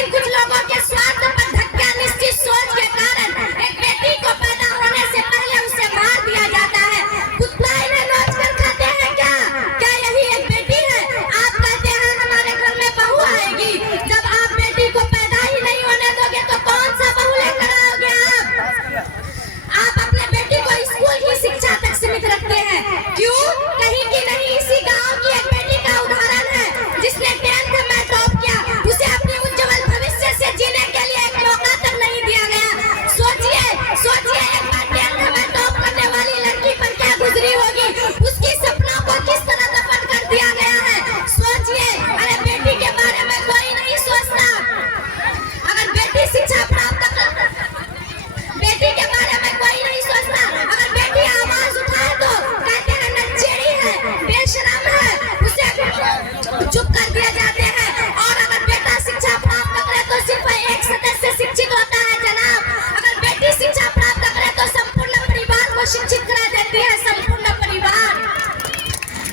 लेकिन कुछ लोगों के स्वार्थ पर धक्का निश्चित सोच के कारण एक बेटी को पैदा होने से पहले उसे मार दिया जाता है। कुत्ता इन्हें नोच कर खाते हैं क्या? क्या यही एक बेटी है? आप कहते हैं हमारे घर में बहू आएगी, जब आप बेटी को पैदा ही नहीं होने दोगे तो कौन सा बहू लेकर आओगे? आप अपने बेटी को स्कूल की शिक्षा तक सीमित रखते हैं। क्यों? कहीं की नहीं, इसी गांव की एक बेटी का उदाहरण है जिसने 10th में टॉप किया। उसे अपने उज्जवल भविष्य से जीने के लिए एक मौका तक नहीं दिया गया। सोचिए एक बार 10th में टॉप करने वाली लड़की पर क्या गुजरी होगी? उसकी सपनों को किस तरह दफन कर दिया गया है? सोचिए। अरे बेटी के बारे में कोई नहीं सोचता। अगर बेटी शिक्षा प्राप्त कर, बेटी के बारे में कोई नहीं सोचता। अगर बेटी आवाज उठाए तो कहते हैं नचेड़ी है, बेशरम है, उसे चुप कर दिया जाते हैं। और अगर बेटा शिक्षा प्राप्त करे तो सिर्फ एक सदस्य शिक्षित होता है जनाब। अगर बेटी शिक्षा प्राप्त करे तो संपूर्ण परिवार को शिक्षित करा देती है, संपूर्ण परिवार।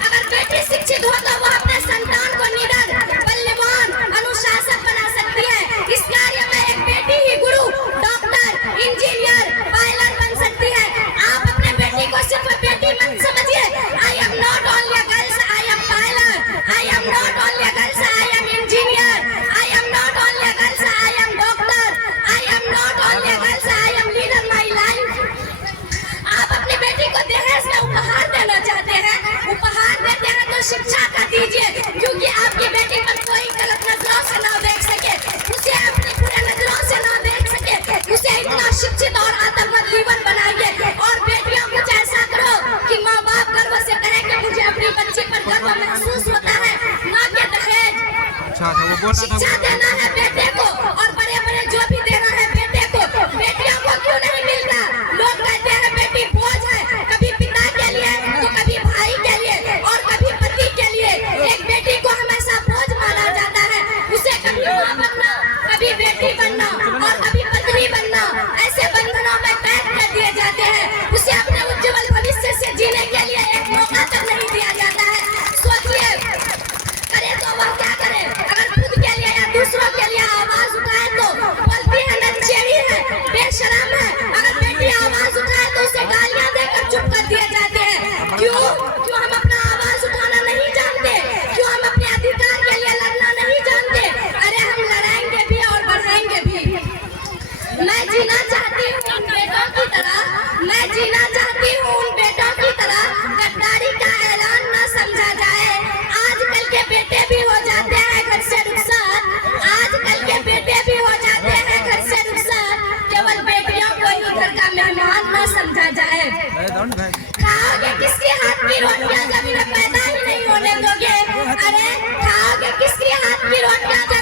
अगर बेटी शिक्षित हो तो वो अपने संतान को निडर, बल्लेबान, अनुशासन बना सकती है। इस कार्य में एक बेटी ही गुरु, डॉक्टर, इंजीनियर, पायलट बन सकती है। आप अपने बेटी को सिर्फ बेटी मत समझिए। I am not only a girls, I am pilot. I am not only a girls, I am engineer. I am not only a girls, I am doctor. I am not only a girls, I am leader my life. आप अपनी बेटी को दहेज में उपहार देना चाहते हैं, उपहार देते हैं तो शिक्षा का दीजिए, क्योंकि आपकी बेटी पर कोई गलत नजरों से ना देख सके, उसे अपनी बुरे नजरों से ना देख सके। उसे इतना शिक्षित और आत्मनिर्भर जीवन बनाइए। और बेटियों कुछ ऐसा करो कि माँ बाप गर्व से कहें कि मुझे अपनी बच्ची पर गर्व महसूस होता है, ना कि दहेज। शिक्षा देना है बेटे को, और बड़े बड़े जो भी देना है बेटे को, बेटियों को क्यों नहीं मिलता? लोग कहते हैं बेटी बोझ है, कभी पिता के लिए तो कभी भाई के लिए और कभी पति के लिए। एक बेटी को हमेशा बोझ माना जाता है। उसे कभी माँ बनना, कभी बेटी बनना और कभी पत्नी बनना, ऐसे बंधनों में कैद कर दिए जाते हैं। उसे अपने उज्जवल भविष्य से जीने के लिए एक मौका तक नहीं दिया जाता है। सोचिए, करे तो वह क्या करे? अगर खुद के लिए या दूसरों के लिए आवाज उठाए तो बोलती है नचेड़ी है, बेशरम है। अगर बेटी आवाज उठाए तो उसे गालियां देकर चुप कर दिए जाते हैं। क्यों? हम अपना आवाज उठाना नहीं जानते? क्यों हम अपने अधिकार के लिए लड़ना नहीं जानते? अरे हम लड़ाएंगे भी और बढ़ाएंगे भी। मैं जीना चाहती हूँ उन बेटों की तरह, मैं जीना चाहती हूँ उन बेटों की तरह। गद्दारी का ऐलान न समझा जाए। आजकल के बेटे भी हो जाते हैं घर से रुखसत, आजकल के बेटे भी हो जाते हैं घर से रुखसत। केवल बेटियों को ही घर का मेहमान न समझा जाए। खाओगे किसके हाथ की रोटियां जब इन्हें पैदा ही नहीं होने दोगे? अरे खाओगे किसके हाथ की रोटियां?